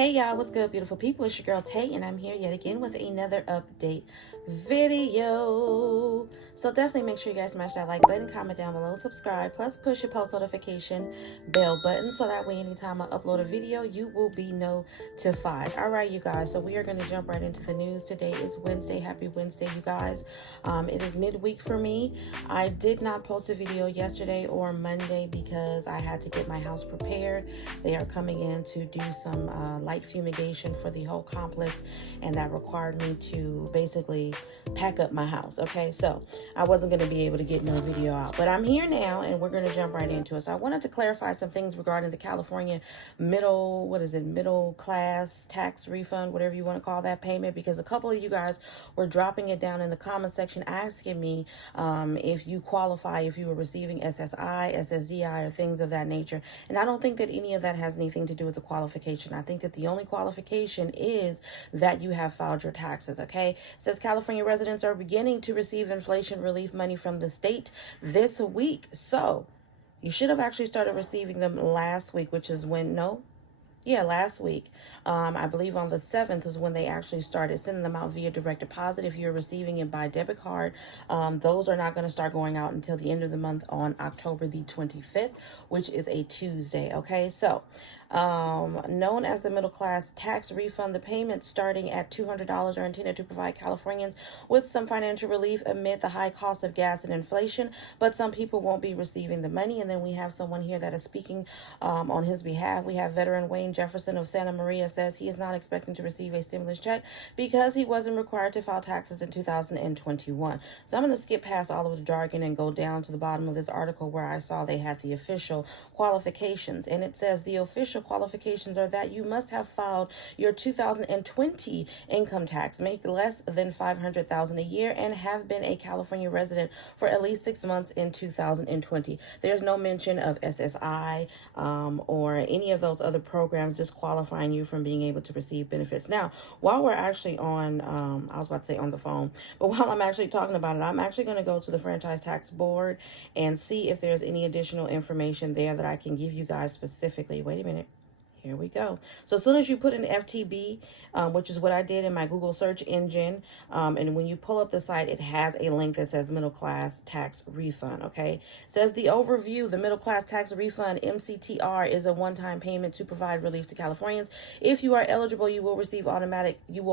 Hey y'all, what's good, beautiful people? It's your girl Tay, and I'm here yet again with another update video. So definitely make sure you guys smash that like button, comment down below, subscribe, plus push your post notification bell button so that way anytime I upload a video, you will be notified. All right, you guys, so we are going to jump right into the news. Today is Wednesday. Happy Wednesday, you guys. It is midweek for me. I did not post a video yesterday or Monday because I had to get my house prepared. They are coming in to do some light fumigation for the whole complex, and that required me to basically pack up my house. Okay, so I wasn't going to be able to get no video out, but I'm here now and we're going to jump right into it. So I wanted to clarify some things regarding the California middle class tax refund, whatever you want to call that payment, because a couple of you guys were dropping it down in the comment section asking me if you qualify, if you were receiving SSI, SSDI, or things of that nature. And I don't think that any of that has anything to do with the qualification. I think that the only qualification is that you have filed your taxes. Okay, it says California residents are beginning to receive inflation relief money from the state this week. So you should have actually started receiving them last week, which is when, no, yeah, last week. I believe on the 7th is when they actually started sending them out via direct deposit. If you're receiving it by debit card, those are not going to start going out until the end of the month on October the 25th, which is a Tuesday. Okay, so known as the middle class tax refund, the payments starting at $200 are intended to provide Californians with some financial relief amid the high cost of gas and inflation, but some people won't be receiving the money. And then we have someone here that is speaking on his behalf. We have veteran Wayne Jefferson of Santa Maria says he is not expecting to receive a stimulus check because he wasn't required to file taxes in 2021. So I'm going to skip past all of the jargon and go down to the bottom of this article where I saw they had the official qualifications. And it says the official qualifications are that you must have filed your 2020 income tax, make less than $500,000 a year, and have been a California resident for at least 6 months in 2020. There's no mention of SSI or any of those other programs disqualifying you from being able to receive benefits. Now, while we're actually on, I was about to say on the phone, but while I'm actually talking about it, I'm actually going to go to the Franchise Tax Board and see if there's any additional information there that I can give you guys specifically. Wait a minute. Here we go. So as soon as you put in FTB, which is what I did in my Google search engine, and when you pull up the site, it has a link that says middle class tax refund. Okay, it says the overview. The middle class tax refund (MCTR) is a one-time payment to provide relief to Californians. If you are eligible, you will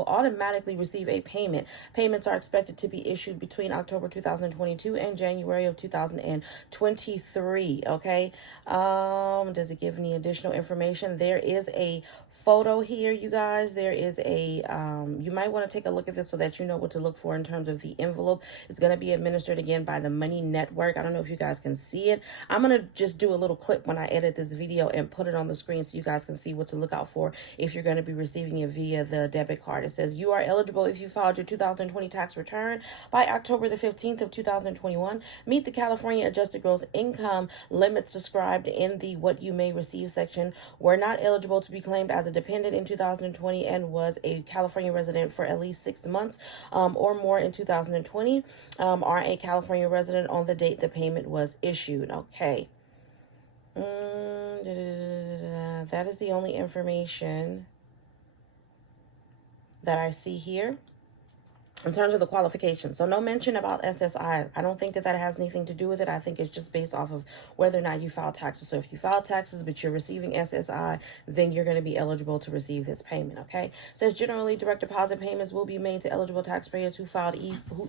automatically receive a payment. Payments are expected to be issued between October 2022 and January of 2023. Okay. Does it give any additional information? There is a photo here, you guys. There is a you might want to take a look at this so that you know what to look for in terms of the envelope. It's going to be administered again by the Money Network. I don't know if you guys can see it. I'm going to just do a little clip when I edit this video and put it on the screen so you guys can see what to look out for if you're going to be receiving it via the debit card. It says you are eligible if you filed your 2020 tax return by October the 15th of 2021. Meet the California adjusted gross income limits described in the what you may receive section. Were not eligible to be claimed as a dependent in 2020 and was a California resident for at least 6 months or more in 2020, are a California resident on the date the payment was issued. Okay. That is the only information that I see here in terms of the qualifications. So no mention about SSI. I don't think that has anything to do with it. I think it's just based off of whether or not you file taxes. So if you file taxes but you're receiving SSI, then you're going to be eligible to receive this payment. Okay. It says generally direct deposit payments will be made to eligible taxpayers who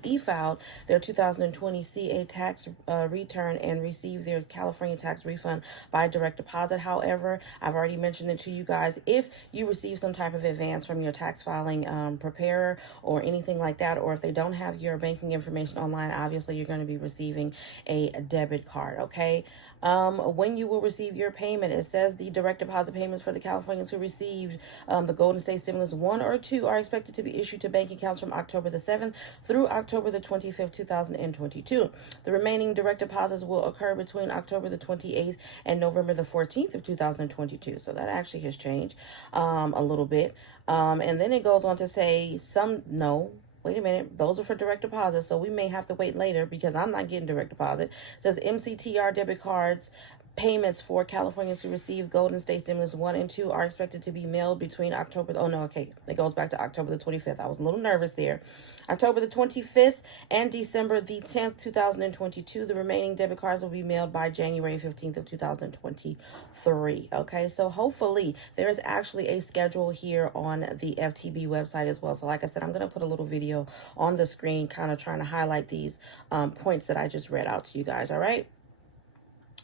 e-filed their 2020 CA tax return and receive their California tax refund by direct deposit. However, I've already mentioned it to you guys. If you receive some type of advance from your tax filing preparer or anything like that, or if they don't have your banking information online, obviously you're going to be receiving a debit card. Okay. When you will receive your payment, it says the direct deposit payments for the Californians who received the Golden State Stimulus 1 or 2 are expected to be issued to bank accounts from October the 7th through October the 25th, 2022. The remaining direct deposits will occur between October the 28th and November the 14th of 2022. So that actually has changed a little bit. And then it goes on to say wait a minute, those are for direct deposit, so we may have to wait later because I'm not getting direct deposit. It says MCTR debit cards payments for Californians who receive Golden State Stimulus 1 and 2 are expected to be mailed between October, oh no, okay, it goes back to October the 25th. I was a little nervous there. October the 25th and December the 10th, 2022. The remaining debit cards will be mailed by January 15th of 2023. Okay, so hopefully there is actually a schedule here on the FTB website as well. So like I said, I'm going to put a little video on the screen kind of trying to highlight these points that I just read out to you guys. All right.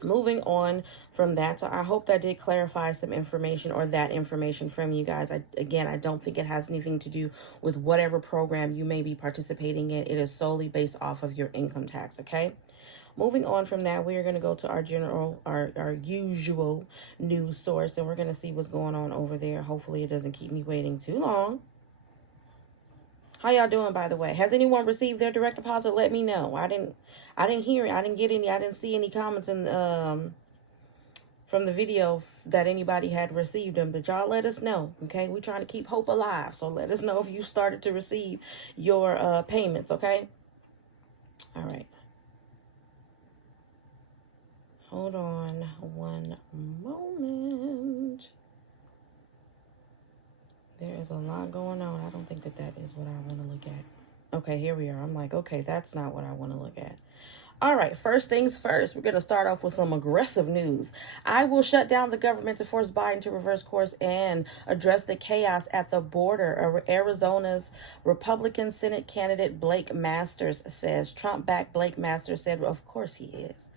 Moving on from that, so I hope that did clarify some information, or that information from you guys. Again, I don't think it has anything to do with whatever program you may be participating in. It is solely based off of your income tax, okay? Moving on from that, we are going to go to our usual news source, and we're going to see what's going on over there. Hopefully it doesn't keep me waiting too long. How y'all doing, by the way? Has anyone received their direct deposit? Let me know. I didn't hear it. I didn't get any. I didn't see any comments in from the video that anybody had received them. But y'all let us know, okay? We're trying to keep hope alive. So let us know if you started to receive your payments, okay? All right. Hold on one moment. There is a lot going on. I don't think that is what I want to look at. Okay, here we are. I'm like, okay, that's not what I want to look at. All right, first things first, we're going to start off with some aggressive news. I will shut down the government to force Biden to reverse course and address the chaos at the border. Arizona's Republican Senate candidate Blake Masters says. Trump-backed Blake Masters said, of course he is.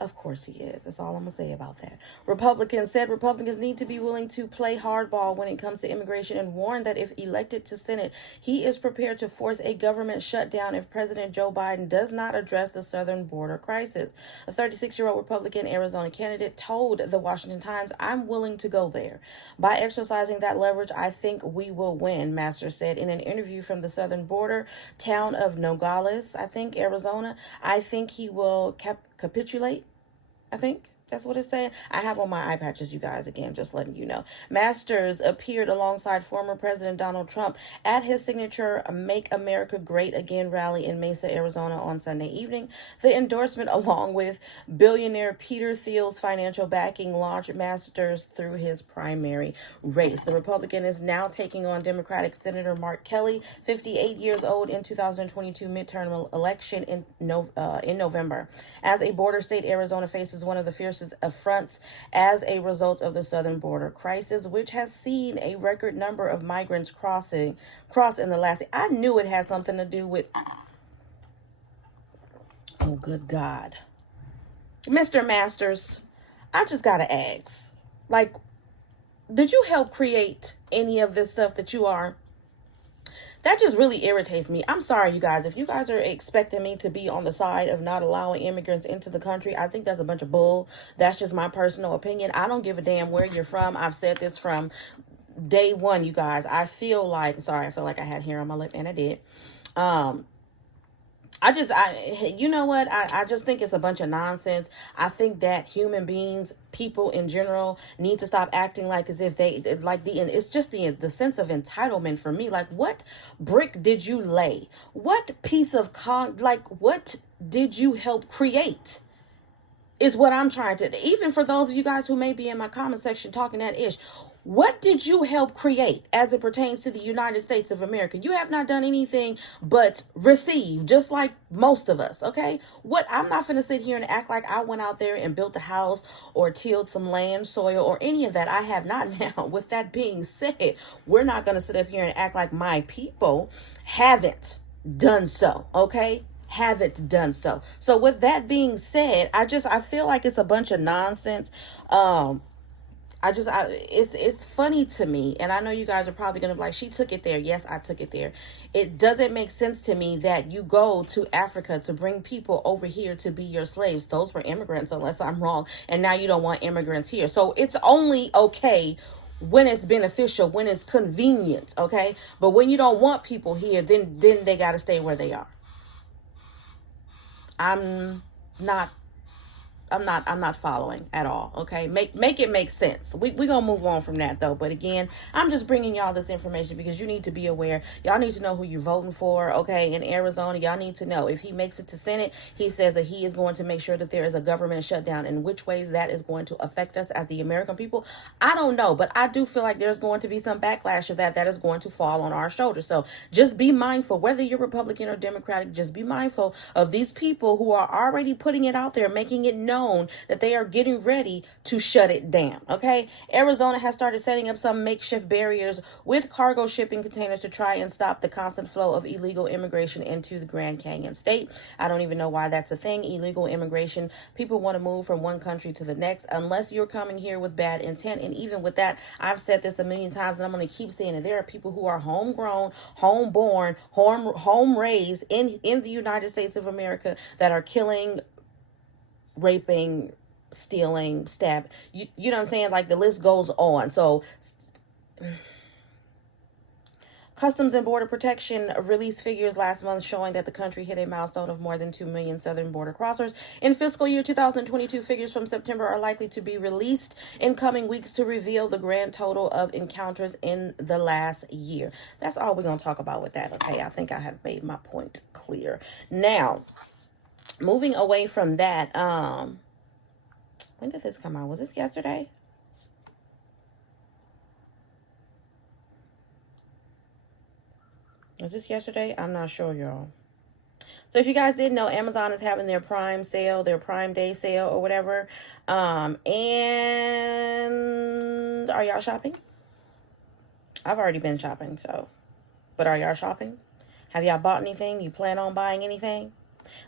Of course he is. That's all I'm going to say about that. Republicans said Republicans need to be willing to play hardball when it comes to immigration, and warned that if elected to Senate, he is prepared to force a government shutdown if President Joe Biden does not address the southern border crisis. A 36-year-old Republican Arizona candidate told the Washington Times, "I'm willing to go there. By exercising that leverage, I think we will win," Masters said in an interview from the southern border town of Nogales, I think, Arizona. "I think he will capitulate." I think that's what it's saying. I have on my eye patches, you guys, again, just letting you know. Masters appeared alongside former President Donald Trump at his signature Make America Great Again rally in Mesa, Arizona on Sunday evening. The endorsement, along with billionaire Peter Thiel's financial backing, launched Masters through his primary race. The Republican is now taking on Democratic Senator Mark Kelly, 58 years old, in 2022 midterm election in November. As a border state, Arizona faces one of the fiercest affronts as a result of the southern border crisis, which has seen a record number of migrants cross in the last. I knew it had something to do with. Oh, good God, Mr. Masters, I just gotta ask, like, did you help create any of this stuff that you are? That just really irritates me. I'm sorry, you guys. If you guys are expecting me to be on the side of not allowing immigrants into the country, I think that's a bunch of bull. That's just my personal opinion. I don't give a damn where you're from. I've said this from day one, you guys. I feel like I had hair on my lip, and I did. You know what? I just think it's a bunch of nonsense. I think that human beings, people in general, need to stop acting like as if it's just the sense of entitlement for me. Like, what brick did you lay? What piece of what did you help create? Is what I'm trying to, even for those of you guys who may be in my comment section talking that ish. What did you help create as it pertains to the United States of America? You have not done anything but receive, just like most of us, okay? I'm not going to sit here and act like I went out there and built a house or tilled some land, soil, or any of that. I have not. Now, with that being said, we're not going to sit up here and act like my people haven't done so, okay? Haven't done so. So with that being said, I feel like it's a bunch of nonsense. It's funny to me, and I know you guys are probably going to be like, she took it there. Yes, I took it there. It doesn't make sense to me that you go to Africa to bring people over here to be your slaves. Those were immigrants, unless I'm wrong, and now you don't want immigrants here. So it's only okay when it's beneficial, when it's convenient, okay? But when you don't want people here, then they got to stay where they are. I'm not I'm not following at all. Okay, make it make sense. We gonna move on from that though. But again, I'm just bringing y'all this information because you need to be aware. Y'all need to know who you're voting for. Okay, in Arizona, y'all need to know if he makes it to Senate, he says that he is going to make sure that there is a government shutdown. In which ways that is going to affect us as the American people, I don't know, but I do feel like there's going to be some backlash of that is going to fall on our shoulders. So just be mindful, whether you're Republican or Democratic, just be mindful of these people who are already putting it out there, making it known that they are getting ready to shut it down. Okay, Arizona has started setting up some makeshift barriers with cargo shipping containers to try and stop the constant flow of illegal immigration into the Grand Canyon state. I don't even know why that's a thing. Illegal immigration, people want to move from one country to the next unless you're coming here with bad intent. And even with that, I've said this a million times and I'm going to keep saying it. There are people who are homegrown, homeborn, home raised in the United States of America that are killing, raping, stealing, stab. You know what I'm saying? Like the list goes on. So Customs and Border Protection released figures last month showing that the country hit a milestone of more than 2 million southern border crossers. In fiscal year 2022, figures from September are likely to be released in coming weeks to reveal the grand total of encounters in the last year. That's all we're going to talk about with that, okay? I think I have made my point clear. Now, moving away from that, when did this come out? Was this yesterday? Was this yesterday? I'm not sure, y'all. So if you guys didn't know, Amazon is having their Prime sale, their Prime Day sale or whatever. And are y'all shopping? I've already been shopping, so. But are y'all shopping? Have y'all bought anything? You plan on buying anything?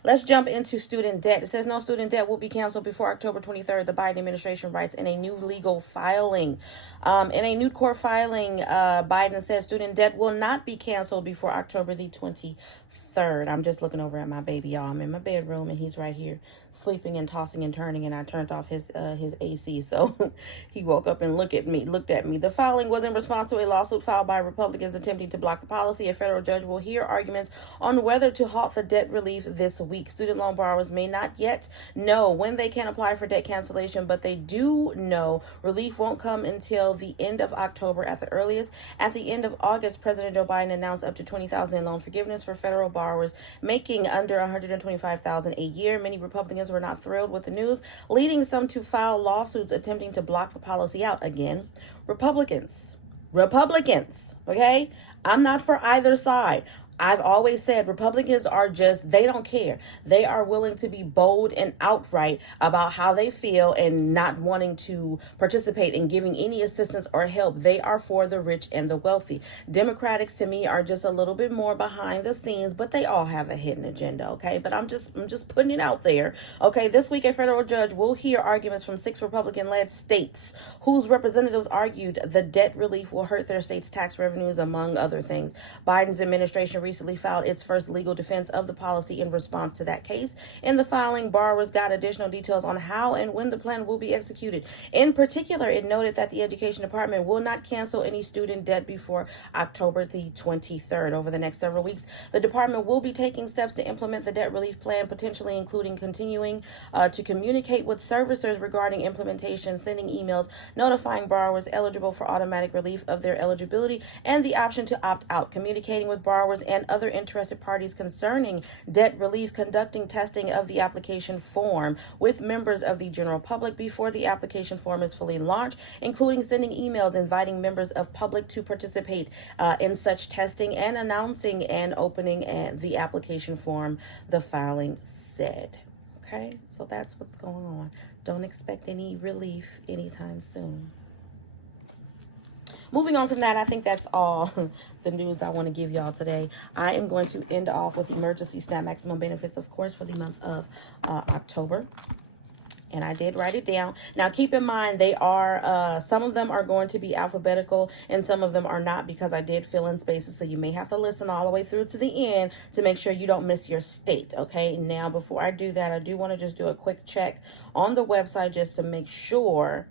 Let's jump into student debt. It says no student debt will be canceled before October 23rd, the Biden administration writes in a new legal filing. In a new court filing, Biden says student debt will not be canceled before October the 23rd. I'm just looking over at my baby, y'all. I'm in my bedroom and he's right here sleeping and tossing and turning, and I turned off his AC, so he woke up and looked at me. The filing was in response to a lawsuit filed by Republicans attempting to block the policy. A federal judge will hear arguments on whether to halt the debt relief this week. Student loan borrowers may not yet know when they can apply for debt cancellation, but they do know relief won't come until the end of October at the earliest. At the end of August, President Joe Biden announced up to $20,000 in loan forgiveness for federal borrowers making under $125,000 a year. Many Republicans were not thrilled with the news, leading some to file lawsuits attempting to block the policy out. Again, Republicans, okay? I'm not for either side. I've always said Republicans are just, they don't care. They are willing to be bold and outright about how they feel and not wanting to participate in giving any assistance or help. They are for the rich and the wealthy. Democrats, to me, are just a little bit more behind the scenes, but they all have a hidden agenda, okay? But I'm just putting it out there, okay? This week, a federal judge will hear arguments from 6 Republican-led states whose representatives argued the debt relief will hurt their state's tax revenues, among other things. Biden's administration recently filed its first legal defense of the policy in response to that case. In the filing, borrowers got additional details on how and when the plan will be executed. In particular, it noted that the Education Department will not cancel any student debt before October the 23rd. Over the next several weeks, the department will be taking steps to implement the debt relief plan, potentially including continuing to communicate with servicers regarding implementation, sending emails, notifying borrowers eligible for automatic relief of their eligibility and the option to opt out, communicating with borrowers and other interested parties concerning debt relief, conducting testing of the application form with members of the general public before the application form is fully launched, including sending emails inviting members of public to participate in such testing and announcing and opening the application form, the filing said. Okay, so that's what's going on. Don't expect any relief anytime soon. Moving on from that, I think that's all the news I want to give y'all today. I am going to end off with emergency SNAP maximum benefits, of course, for the month of October. And I did write it down. Now, keep in mind, they are, some of them are going to be alphabetical and some of them are not, because I did fill in spaces. So you may have to listen all the way through to the end to make sure you don't miss your state. Okay. Now, before I do that, I do want to just do a quick check on the website just to make sure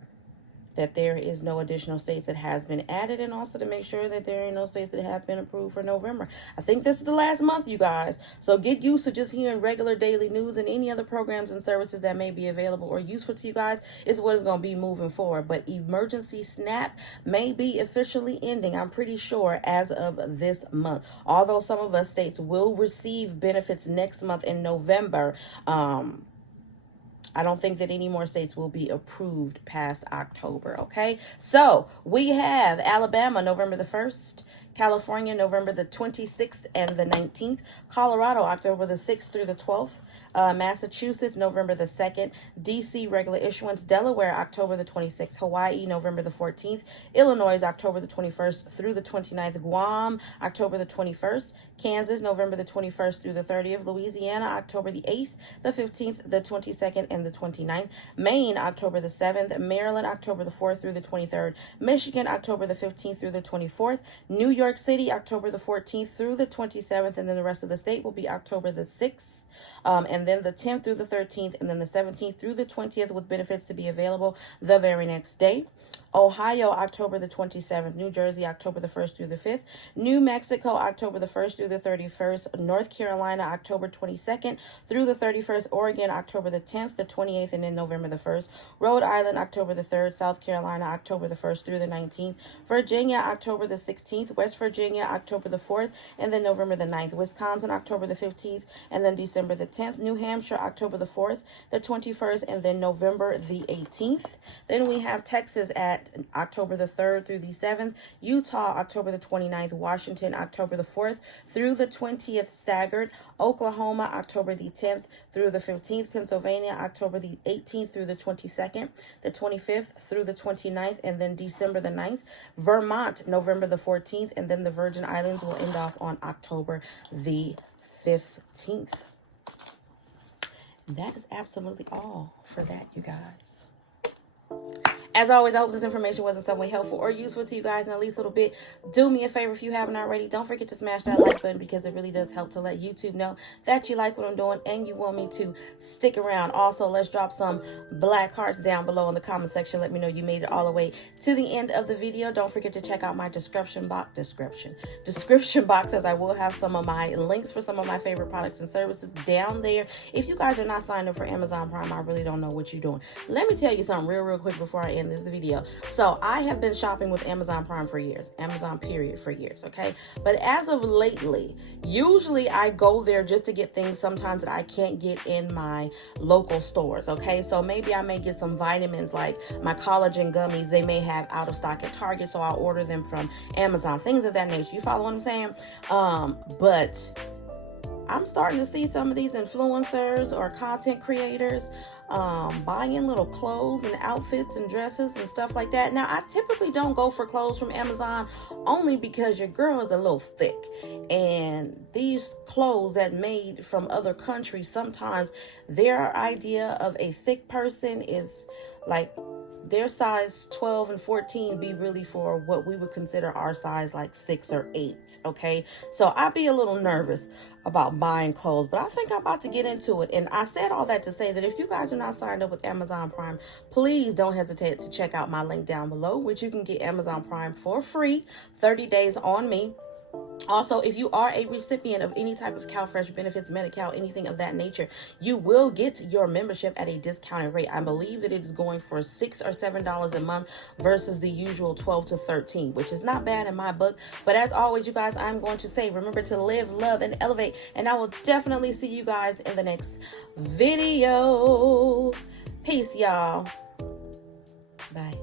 that there is no additional states that has been added, and also to make sure that there are no states that have been approved for November. I think this is the last month, you guys. So get used to just hearing regular daily news, and any other programs and services that may be available or useful to you guys is what is going to be moving forward. But emergency SNAP may be officially ending, I'm pretty sure, as of this month. Although some of us states will receive benefits next month in November, I don't think that any more states will be approved past October, okay? So we have Alabama, November the 1st, California, November the 26th and the 19th, Colorado, October the 6th through the 12th, Massachusetts, November the 2nd, DC, regular issuance, Delaware, October the 26th, Hawaii, November the 14th, Illinois, October the 21st through the 29th, Guam, October the 21st, Kansas, November the 21st through the 30th, Louisiana, October the 8th, the 15th, the 22nd, and the 29th, Maine, October the 7th, Maryland, October the 4th through the 23rd, Michigan, October the 15th through the 24th, New York City, October the 14th through the 27th, and then the rest of the state will be October the 6th, and then the 10th through the 13th, and then the 17th through the 20th, with benefits to be available the very next day. Ohio, October the 27th, New Jersey, October the 1st through the 5th, New Mexico, October the 1st through the 31st, North Carolina, October 22nd through the 31st, Oregon, October the 10th, the 28th, and then November the 1st, Rhode Island, October the 3rd, South Carolina, October the 1st through the 19th, Virginia, October the 16th, West Virginia, October the 4th, and then November the 9th, Wisconsin, October the 15th, and then December the 10th, New Hampshire, October the 4th, the 21st, and then November the 18th. Then we have Texas at October the 3rd through the 7th, Utah, October the 29th, Washington, October the 4th through the 20th, staggered, Oklahoma, October the 10th through the 15th, Pennsylvania, October the 18th through the 22nd, the 25th through the 29th, and then December the 9th, Vermont, November the 14th, and then the Virgin Islands will end off on October the 15th. That is absolutely all for that, you guys. As always, I hope this information was in some way helpful or useful to you guys in at least a little bit. Do me a favor if you haven't already. Don't forget to smash that like button, because it really does help to let YouTube know that you like what I'm doing and you want me to stick around. Also, let's drop some black hearts down below in the comment section. Let me know you made it all the way to the end of the video. Don't forget to check out my description box, as I will have some of my links for some of my favorite products and services down there. If you guys are not signed up for Amazon Prime, I really don't know what you're doing. Let me tell you something real quick before I end this video. So I have been shopping with Amazon Prime for years, Amazon period for years, okay? But as of lately, usually I go there just to get things sometimes that I can't get in my local stores, okay? So maybe I may get some vitamins like my collagen gummies. They may have out of stock at Target, so I'll order them from Amazon, things of that nature. You follow what I'm saying? But I'm starting to see some of these influencers or content creators buying little clothes and outfits and dresses and stuff like that. Now, I typically don't go for clothes from Amazon, only because your girl is a little thick, and these clothes that made from other countries, sometimes their idea of a thick person is like their size 12 and 14 be really for what we would consider our size like 6 or 8, okay? So I'd be a little nervous about buying clothes, but I think I'm about to get into it. And I said all that to say that if you guys are not signed up with Amazon Prime, please don't hesitate to check out my link down below, which you can get Amazon Prime for free, 30 days on me. Also, if you are a recipient of any type of CalFresh benefits, Medi-Cal, anything of that nature, you will get your membership at a discounted rate. I believe that it is going for $6 or $7 a month versus the usual $12 to $13, which is not bad in my book. But as always, you guys, I'm going to say, remember to live, love, and elevate. And I will definitely see you guys in the next video. Peace, y'all. Bye.